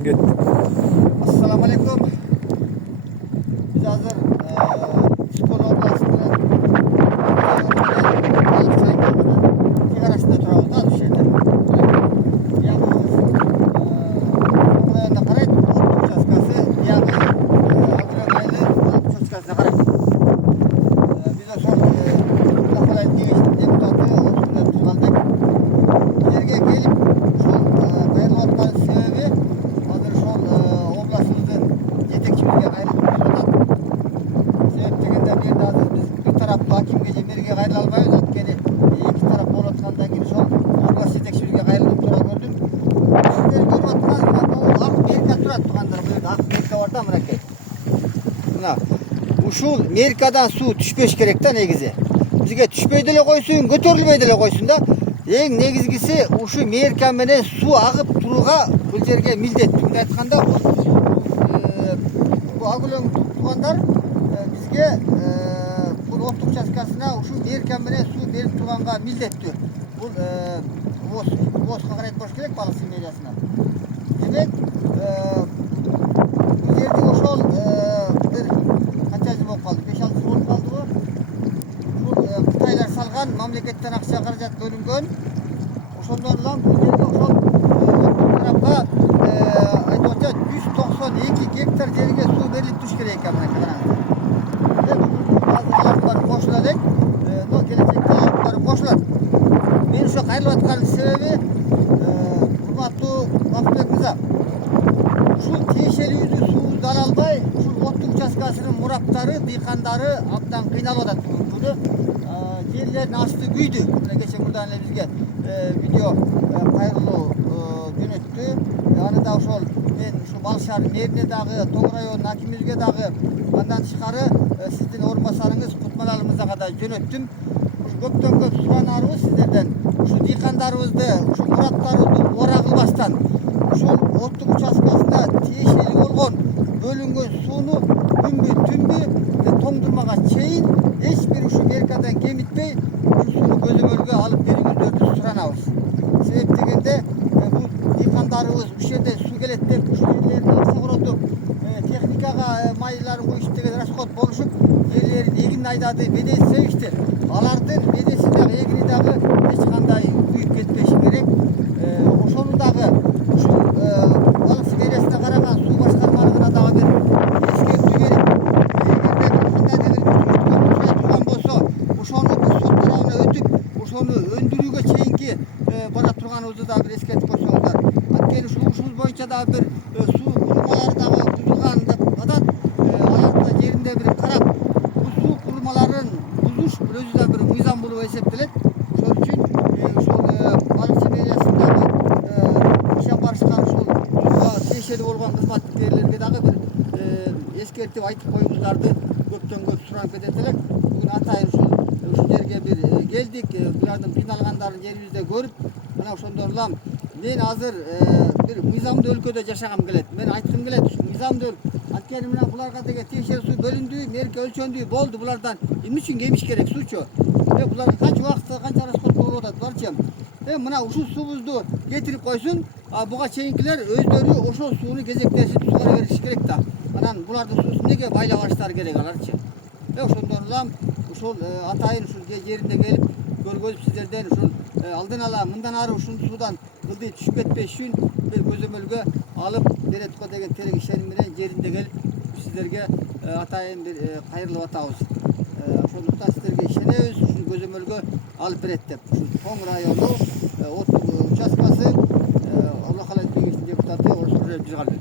Assalamu alaikum. Biz hazır İskol Oblası'nın iki arasında durağımız az bir şeyde. Yalnız buraya karayet uçaskası, yalnız Abdülhamid'in uçaskasına karayet. Biz de son Akalayet Değişim deputatı olsunlar biz kaldık. Yerge gelip şu kayırlatmanın sebebi hazır son oblasımızın yetekçiliğine ayrılmışlar. Sebeptiginde bir de hazır biz bir taraflı hakim gece merge ayrılalmayız. Atkeni iki taraf bolatkandan geri son oblas yetekçiliğine ayrılıp dura gördüm. Sizler görüp atkan bu ak merke durat tuğanlar böyle ak merke var da mırakay. Buna uşul merkadan su düşpeş kerekten negizi. Bizge düşpeydi ele koysun, götürülmeydi ele koysun da. Eң негизгиси ушу мерка менен суу агып турууга бул жерге милдет. Мындай айтканда бул агылың туугандар бизге бул оттук участкасына ушу мерка менен суу берип турганга милдеттүү. Бул ВОЗга карайт болуш керек, балык семьясына. Демек бул жерде ошол бир канча жыл болуп калды? 5-6 жыл болуп калдыбы? Kıtaylar salgan, memleketten akça karajat bölüngön. Ошондон улам бул жерге ошол тарапка айтып атат 192 гектар жерге суу берилип туруш керек экен мына караңыз. Азыр алар баары кошулат элек, но келечекте алар баары кошулат. Мен ошо кайрылып аткан себеби урматтуу Бакытбек мырза, ушул тиешелүүнү суубузду ала албай, ушул оттук участкасынын мураптары, дыйкандары абдан кыйналып атат бүгүнкү күнү. Yerlerin aslı büyüdü. Geçen buradan bizge video kayırlı gün öttü. Yani da ошол мен şu Balşar merine dağı, Toğ rayonunun hakimimizge dağı ondan çıkarı sizin orunbasarınız Kutmalalımıza kadar jönöttüm. Şu köpten köp suranarыбыз sizlerden. Şu dıykandarыбызды, şu muratlarыбызды ора кылбастан, şu otluk участкасына тиешелүү болгон бөлүнгөн сууну күнбү-түнбү тоңдурмага чейин эч бир ушу меркадан кемитпей ушу сууну көзөмөлгө алып берүүңүздөрдү суранабыз. Себеп дегенде бул дыйкандарыбыз ушул жерде суу келет деп ушу жерлерин акча коротуп техникага майларын коюш деген расход болушуп жерлерин эгин айдады, бедеси себишти. Алардын бедеси дагы эгини дагы эч кандай күйүп кетпеши керек. Ошону дагы ушул балык семьясына караган суу башкармалыгына дагы бир эскертүү берип ошону өндүрүүгө чейинки бара турганыбызды дагы бир эскертип койсоңуздар. Анткени ушул боюнча дагы бир суу курулмалары дагы бузулган деп атат. Аларды да жеринде бир карап, бул суу курулмаларын бузуш өзү да бир мыйзам болуп эсептелет. Ошол үчүн ушул балык семьясындагы ишен барышкан ушул сууга тиешелүү болгон кызматкерлерге дагы бир эскертип айтып коюңуздарды көптөн көп суранып кетет элек. Бүгүн атайын ушул жерге bir geldik, bulardan kıyналгандарын жерибизде көрүп, мына ошондон улам мен азыр bir мыйзамдуу өлкөдө жашагам келет. Мен айткым келет, ушу мыйзамдуу анткени мына буларга деген тиешелүү суу бөлүндү, мерке өлчөндү, болду. Булардан эмне үчүн кемиш керек суучу? Булар канча убакытта канча расход болуп атат, буларчы? Мына ушул суубузду кетирип койсун, буга чейинкилер өздөрү ошол сууну кезектешип сугара бериш керек да. Анан булардын суусун неге байлабаштары керек аларчы? Ошондон улам ушул атайын ушул жеринде келип көргөзүп сиздерден ушул алдын ала мындан ары ушул суудан ылдый түшүп кетпеш үчүн бир көзөмөлгө алып берет го деген терең ишеним менен жеринде келип сиздерге атайын бир кайрылып атабыз. Ошондуктан сиздерге ишенебиз, ушул көзөмөлгө алып берет деп. Ушул Тоң району оттук участкасы Алла каалайт кеңештин депутаты Орусбек Бижгалбек.